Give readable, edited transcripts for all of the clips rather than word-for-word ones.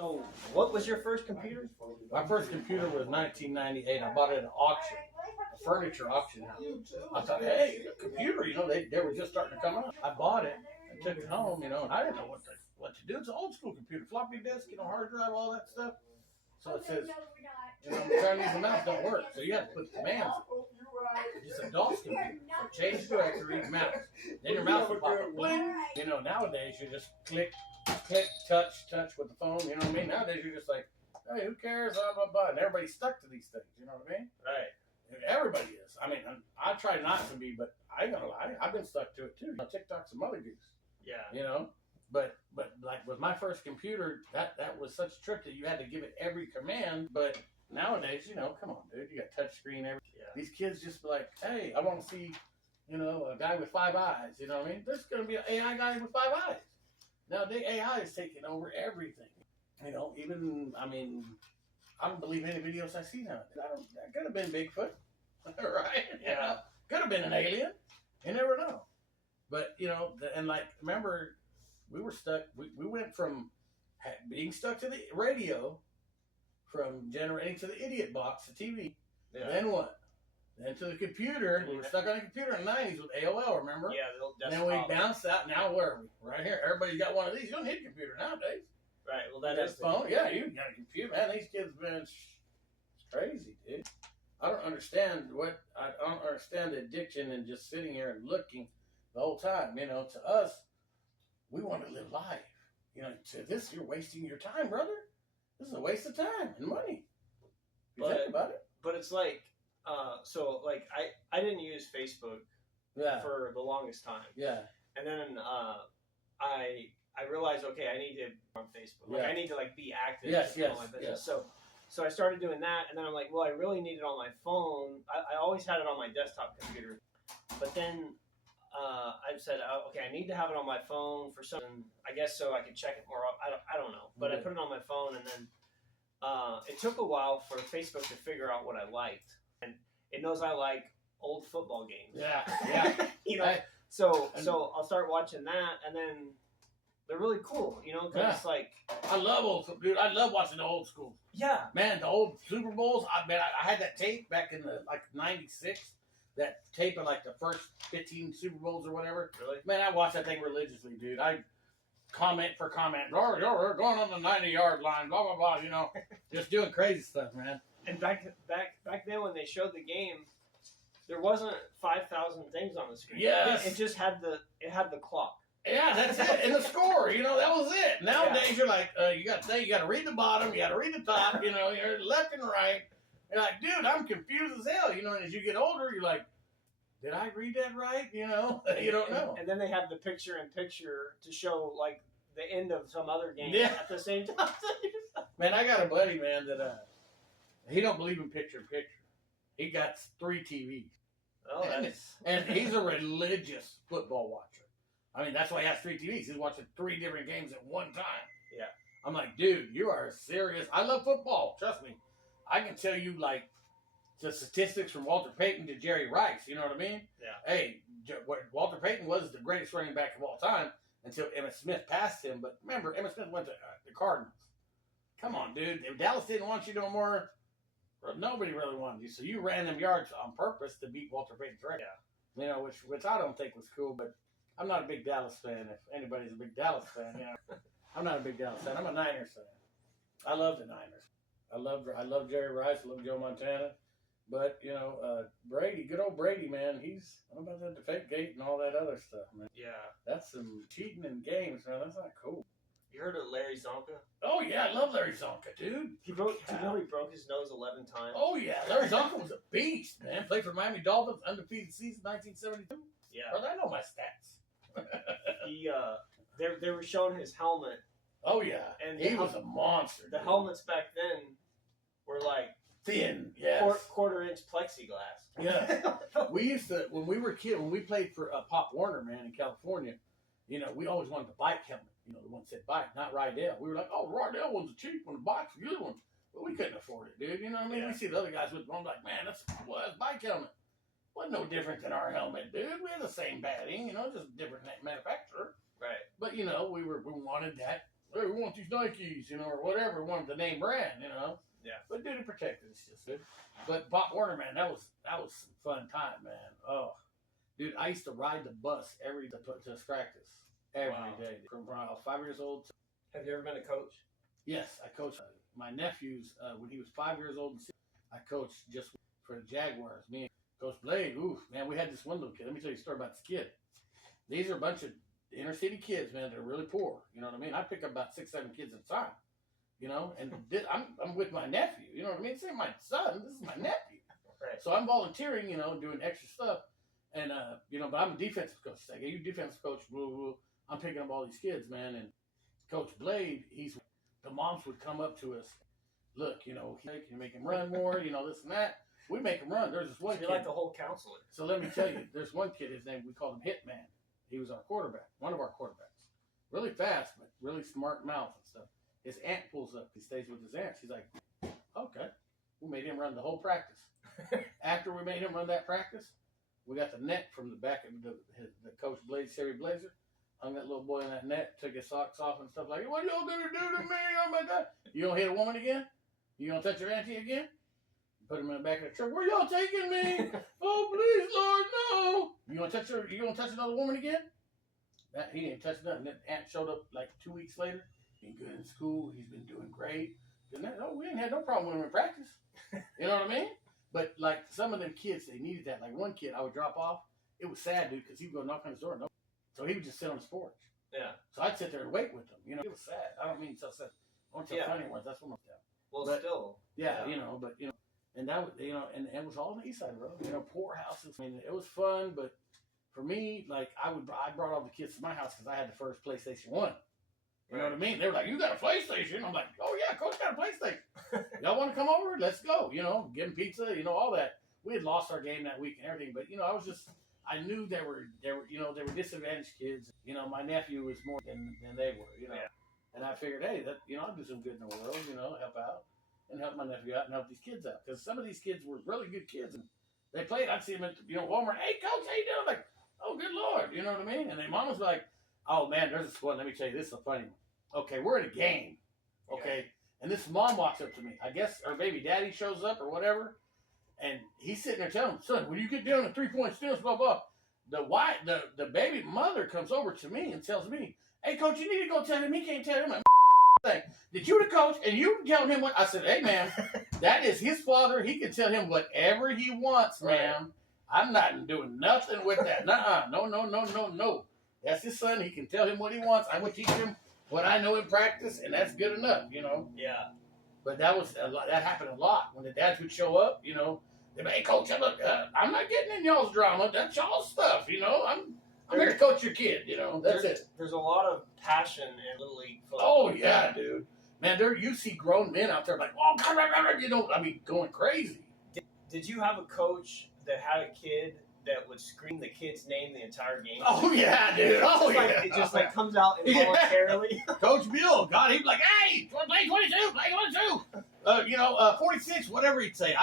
So, what was your first computer? My first computer was 1998. I bought it at an auction, a furniture auction house. I thought, hey, a computer, they were just starting to come out. I bought it and took it home, and I didn't know what to do. It's an old school computer, floppy disk, hard drive, all that stuff. So it says, trying to use the mouse don't work. So you have to put commands. It's a DOS computer. So change directory, mouse. Then your mouse will pop up. Bling. Nowadays you just click, touch with the phone. You know what I mean? Nowadays you're just like, hey, who cares? Blah, blah, blah. And everybody's stuck to these things. You know what I mean? Right. Everybody is. I mean, I try not to be, but I ain't gonna lie. I've been stuck to it too. TikTok's a mother goose. Yeah. But like with my first computer, that was such a trip that you had to give it every command. But nowadays, come on, dude, you got touch screen, everything. Yeah. These kids just be like, hey, I want to see, a guy with 5 eyes. You know what I mean? There's gonna be an AI guy with 5 eyes. Nowadays, AI is taking over everything. I don't believe any videos I see now. That could have been Bigfoot, right? Yeah. Could have been an alien. You never know. But remember, we were stuck. We went from being stuck to the radio, from generating to the idiot box, the TV. Yeah. Then what? Then to the computer. We were stuck on a computer in the 90s with AOL, remember? Yeah, the old desktop. Then we bounced out. Now where are we? Right here. Everybody's got one of these. You don't need a computer nowadays. Right. Well, that is the phone. Yeah, you got a computer. Man, these kids, man, it's crazy, dude. I don't understand the addiction and just sitting here and looking the whole time. To us, we want to live life. To this, you're wasting your time, brother. This is a waste of time and money. You think about it. But it's like, I didn't use Facebook for the longest time. Yeah. And then I realized, okay, I need to be on Facebook. Like, I need to be active. Yes. My business. Yes. So I started doing that, and then I'm like, well, I really need it on my phone. I always had it on my desktop computer, but then I said, okay, I need to have it on my phone for something. I guess so I could check it more. I don't know, but I put it on my phone, and then it took a while for Facebook to figure out what I liked, and it knows I like old football games. Yeah. So I'll start watching that, and then they're really cool, because it's like, I love dude. I love watching the old school. Yeah. Man, the old Super Bowls. I had that tape back in the '96. That tape of the first 15 Super Bowls or whatever. Really? Man, I watched that thing religiously, dude. I comment for comment. You're going on the 90-yard line. Blah blah blah. Just doing crazy stuff, man. And back then when they showed the game, there wasn't 5,000 things on the screen. Yes. It just had the clock. Yeah, that's it. And the score, that was it. Nowadays, you're like, you got to read the bottom, you got to read the top, you're left and right. You're like, dude, I'm confused as hell. And as you get older, you're like, did I read that right? You don't know. And then they have the picture-in-picture to show, the end of some other game at the same time. Man, I got a buddy, man, that he don't believe in picture-in-picture. He got 3 TVs. Oh, and he's a religious football watcher. That's why he has 3 TVs. He's watching 3 different games at one time. Yeah. I'm like, dude, you are serious. I love football. Trust me. I can tell you, the statistics from Walter Payton to Jerry Rice. You know what I mean? Yeah. Hey, Walter Payton was the greatest running back of all time until Emmitt Smith passed him. But remember, Emmitt Smith went to the Cardinals. Come on, dude. If Dallas didn't want you no more, nobody really wanted you. So you ran them yards on purpose to beat Walter Payton's record. Yeah. Which I don't think was cool, but I'm not a big Dallas fan. If anybody's a big Dallas fan, I'm not a big Dallas fan. I'm a Niners fan. I love the Niners. I love Jerry Rice. I love Joe Montana. But, Brady, good old Brady, man, what about that Deflategate and all that other stuff, man? Yeah. That's some cheating in games, man. That's not cool. You heard of Larry Zonka? Oh, yeah, I love Larry Zonka, dude. He broke his nose 11 times? Oh, yeah, Larry Zonka was a beast, man. Played for Miami Dolphins, undefeated season, 1972. Yeah. Brother, I know my stats. They were showing his helmet. Oh, yeah. And he was a monster. The helmets back then were thin, yes. Quarter-inch plexiglass. Yeah. We used to, when we were kids, when we played for Pop Warner, man, in California, we always wanted the bike helmet. The one that said bike, not Rydell. We were like, oh, Rydell one's a cheap one, the bike's a good one. But we couldn't afford it, dude. You know what I mean? Yeah. We see the other guys with them. I'm like, man, that's a bike helmet. Wasn't no different than our helmet, dude. We had the same batting, just different manufacturer. Right. But we wanted that hey, we want these Nikes, or whatever. We wanted the name brand, Yeah. But dude, it protected us just good. But Pop Warner, man, that was some fun time, man. Oh, dude, I used to ride the bus every day to practice every day from when I was 5 years old. Have you ever been a coach? Yes, I coached my nephews when he was 5 years old. I coached just for the Jaguars. Me and Coach Blade. Ooh, man, we had this one little kid. Let me tell you a story about this kid. These are a bunch of inner city kids, man. They're really poor. You know what I mean? I pick up about 6, 7 kids at a time. And I'm with my nephew. You know what I mean? This ain't my son. This is my nephew. Right. So I'm volunteering. Doing extra stuff. And but I'm a defensive coach. It's like, hey, you defensive coach. Blah, blah, blah. I'm picking up all these kids, man. And Coach Blade, the moms would come up to us. Look, can you make him run more? This and that. We make him run. There's this one kid. You're like the whole counselor. So let me tell you, there's one kid. His name, we called him Hitman. He was our quarterback, one of our quarterbacks. Really fast, but really smart mouth and stuff. His aunt pulls up. He stays with his aunt. She's like, okay. We made him run the whole practice. After we made him run that practice, we got the net from the back of the Coach Blade Sherry Blazer. Hung that little boy in that net, took his socks off and stuff like, what y'all gonna do to me? Oh my God. You gonna hit a woman again? You gonna touch your auntie again? Put him in the back of the truck. Where y'all taking me? Oh, please, Lord, no. You gonna touch another woman again? He didn't touch nothing. That aunt showed up like 2 weeks later. Been good in school. He's been doing great. We ain't had no problem with him in practice. You know what I mean? But like some of them kids, they needed that. Like one kid I would drop off. It was sad, dude, because he would go knock on his door. No. So he would just sit on his porch. Yeah. So I'd sit there and wait with him. It was sad. I don't mean so sad. I don't tell funny ones. That's what I'm telling. Well, but, still. Yeah, and that was, and it was all on the east side, bro. Poor houses. I mean, it was fun, but for me, like I brought all the kids to my house because I had the first PlayStation 1. You know what I mean? They were like, you got a PlayStation? I'm like, oh yeah, Coach got a PlayStation. Y'all want to come over? Let's go. Give them pizza, all that. We had lost our game that week and everything, but I knew they were disadvantaged kids. My nephew was more than they were, Yeah. And I figured, hey, that I'll do some good in the world, help out and help my nephew out and help these kids out because some of these kids were really good kids and they played. I'd see them at Walmart. Hey, Coach, how you doing? Like, oh, good Lord, you know what I mean? And their mom was like, oh man, there's this one. Let me tell you, this is a funny one. Okay, we're at a game. Okay, and this mom walks up to me. I guess her baby daddy shows up or whatever. And he's sitting there telling him, son, when you get down to 3-point stance, blah, blah. The baby mother comes over to me and tells me, hey, Coach, you need to go tell him. He can't tell him a thing. Did you the coach? And you tell him what? I said, hey, ma'am, that is his father. He can tell him whatever he wants, ma'am. I'm not doing nothing with that. Nuh-uh. No. That's his son. He can tell him what he wants. I'm going to teach him what I know in practice, and that's good enough, Yeah. But that happened a lot. When the dads would show up, they'd be, hey, Coach, look, I'm not getting in y'all's drama. That's y'all's stuff, I'm here to coach your kid, That's it. There's a lot of passion in Little League football. Oh, yeah, dude. Man, you see grown men out there like, oh, going crazy. Did you have a coach that had a kid that would scream the kid's name the entire game? Oh, yeah, dude. Oh, yeah. It just comes out involuntarily. Coach Bill, God, he'd be like, hey, play 22, play 22. 46, whatever he'd say.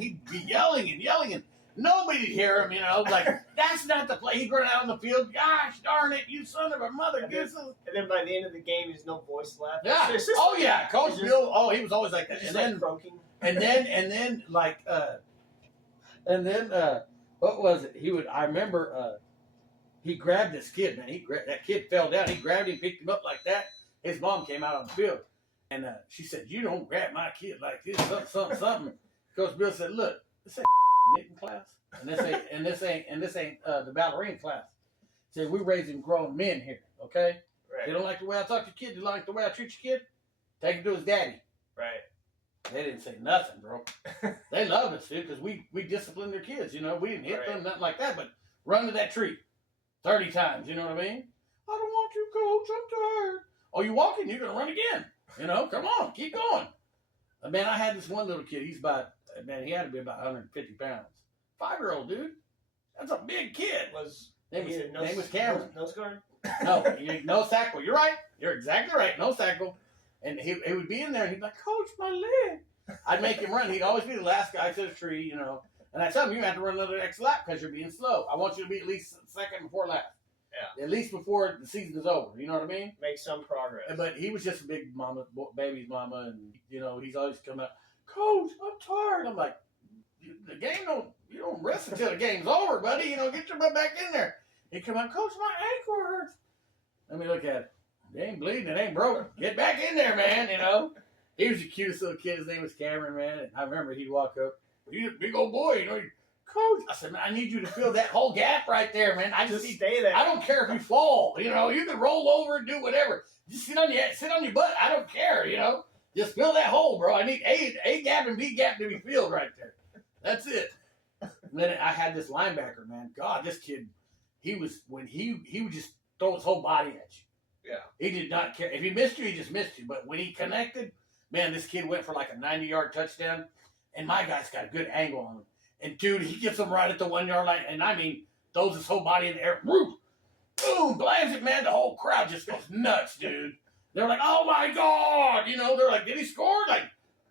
He'd be yelling and nobody'd hear him, like, that's not the play. He'd run out on the field. Gosh darn it, you son of a mother. And then by the end of the game, there's no voice left. Yeah. Oh, yeah. Coach Bill, he was always like that. And then croaking. And then, what was it? I remember, he grabbed this kid, man. That kid fell down. He grabbed him, picked him up like that. His mom came out on the field. And she said, you don't grab my kid like this, something. Coach Bill said, look, this ain't knitting class. And this ain't the ballerina class. He said, we're raising grown men here, okay? Right. They don't like the way I talk to your kid. They like the way I treat your kid. Take him to his daddy. Right. They didn't say nothing, bro. They loved us, dude, because we disciplined their kids, We didn't hit them, nothing like that, but run to that tree 30 times, you know what I mean? I don't want you, Coach. I'm tired. Oh, you walking? You're going to run again. Come on, keep going. Man, I had this one little kid. He had to be about 150 pounds. 5-year-old, dude. That's a big kid. Name was Cameron. Nose guard? No tackle. You're right. You're exactly right. No tackle. And he would be in there, and he'd be like, Coach, my leg. I'd make him run. He'd always be the last guy to the tree, And I tell him, you have to run another next lap because you're being slow. I want you to be at least second before last. Yeah. At least before the season is over. You know what I mean? Make some progress. But he was just a big baby's mama, and he's always coming out, Coach, I'm tired. I'm like, the game you don't rest until the game's over, buddy. Get your butt back in there. He come out, Coach, my ankle hurts. Let me look at it. It ain't bleeding, it ain't broken. Get back in there, man. He was the cutest little kid. His name was Cameron, man. And I remember he'd walk up. He's a big old boy, Coach. I said, man, I need you to fill that whole gap right there, man. I just stay there. I don't care if you fall. You can roll over and do whatever. Just sit on your butt. I don't care. Just fill that hole, bro. I need A gap and B gap to be filled right there. That's it. And then I had this linebacker, man. God, this kid, he would just throw his whole body at you. Yeah. He did not care. If he missed you, he just missed you. But when he connected, man, this kid went for like a 90-yard touchdown. And my guy's got a good angle on him. And, dude, he gets him right at the 1-yard line. And, I mean, throws his whole body in the air. Woo! Boom! Blams it, man. The whole crowd just goes nuts, dude. They're like, oh, my God. They're like, did he score? Like,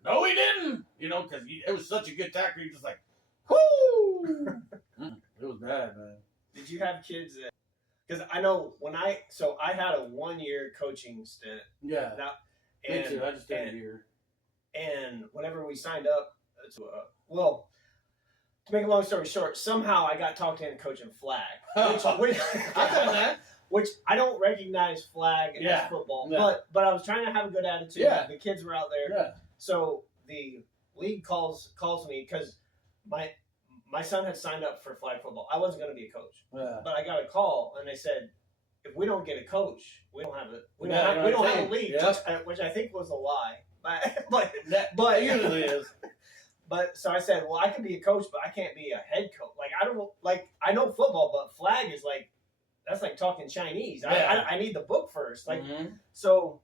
no, he didn't. Because it was such a good tackle. You're just like, whoo! It was bad, man. Did you have kids that... Because I know I had a 1-year coaching stint. Yeah. Me too. I just did a year. And whenever we signed up to make a long story short, somehow I got talked into coaching flag. Which I've done that. Which I don't recognize flag as football, but I was trying to have a good attitude. Yeah. The kids were out there. Yeah. So the league calls me because my son had signed up for flag football. I wasn't going to be a coach, but I got a call and they said, if we don't get a coach, we don't have a league, which I think was a lie. But it usually is. But so I said, well, I can be a coach, but I can't be a head coach. I know football, but flag is that's like talking Chinese. Yeah. I need the book first. So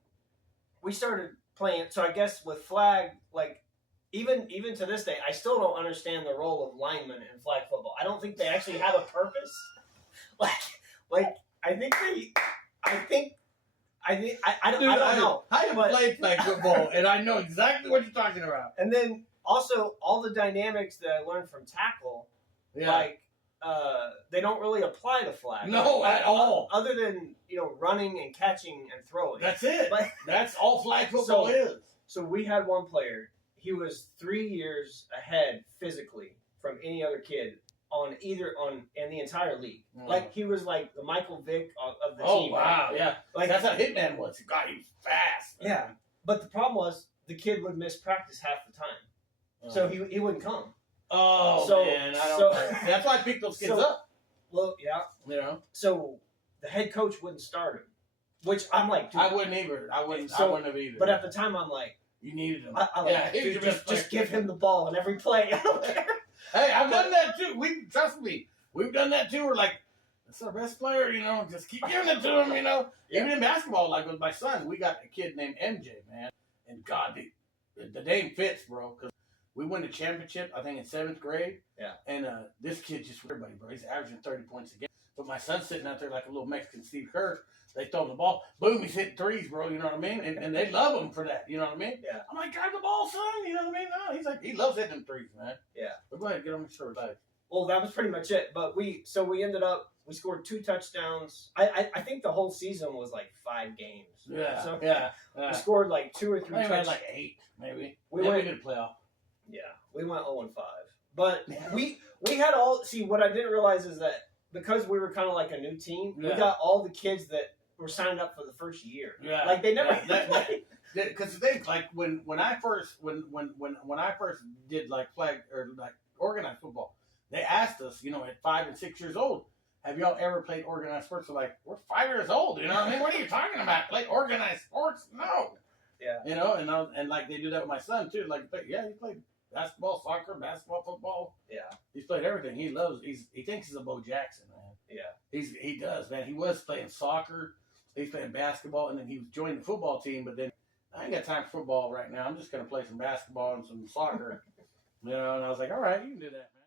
we started playing. So I guess with flag, even to this day, I still don't understand the role of linemen in flag football. I don't think they actually have a purpose. I don't know. I have played flag football, and I know exactly what you're talking about. And then also all the dynamics that I learned from tackle, they don't really apply to flag. No, at all. Other than running and catching and throwing. That's it. That's all flag football is. So we had one player. He was 3 years ahead physically from any other kid in the entire league. He was like the Michael Vick of the team. Oh wow, yeah. That's how Hitman was. God, he was fast. Man. Yeah, but the problem was the kid would miss practice half the time, so he wouldn't come. Oh man, that's why I picked those kids up. Well, yeah. So the head coach wouldn't start him, which I'm like, dude, I wouldn't either. I wouldn't have either. But at the time, I'm like, you needed him. Dude, just give him the ball in every play. I don't care. Hey, I've done that too. Trust me, we've done that too. We're like, that's our best player, just keep giving it to him, Yeah. Even in basketball, like with my son, we got a kid named MJ, man. And God, the name fits, bro, because we won the championship, I think, in 7th grade. Yeah. And this kid just, everybody, bro, he's averaging 30 points a game. But my son's sitting out there like a little Mexican Steve Kerr. They throw him the ball. Boom, he's hitting threes, bro. You know what I mean? And they love him for that. You know what I mean? Yeah. I'm like, drive the ball, son. You know what I mean? No, he's like, he loves hitting them threes, man. Yeah. But go ahead, get on the short side. Well, that was pretty much it. But we ended up, we scored 2 touchdowns. I think the whole season was 5 games. Yeah. So yeah. We scored 2 or 3 touchdowns. Like 8, maybe. We did playoff. Yeah. We went 0-5. But we had what I didn't realize is that because we were kind of like a new team, we got all the kids that were signed up for the first year. Yeah. They never played. Because think when I first did flag or organized football, they asked us, at 5 and 6 years old, have y'all ever played organized sports? So we're 5 years old, you know what I mean? What are you talking about? Play organized sports? No. Yeah. And they do that with my son too. He played basketball, soccer, basketball, football. Yeah. He's played everything. He thinks he's a Bo Jackson, man. Yeah. He does, man. He was playing soccer, he's playing basketball, and then he joined the football team, but then I ain't got time for football right now. I'm just gonna play some basketball and some soccer. And I was like, all right, you can do that, man.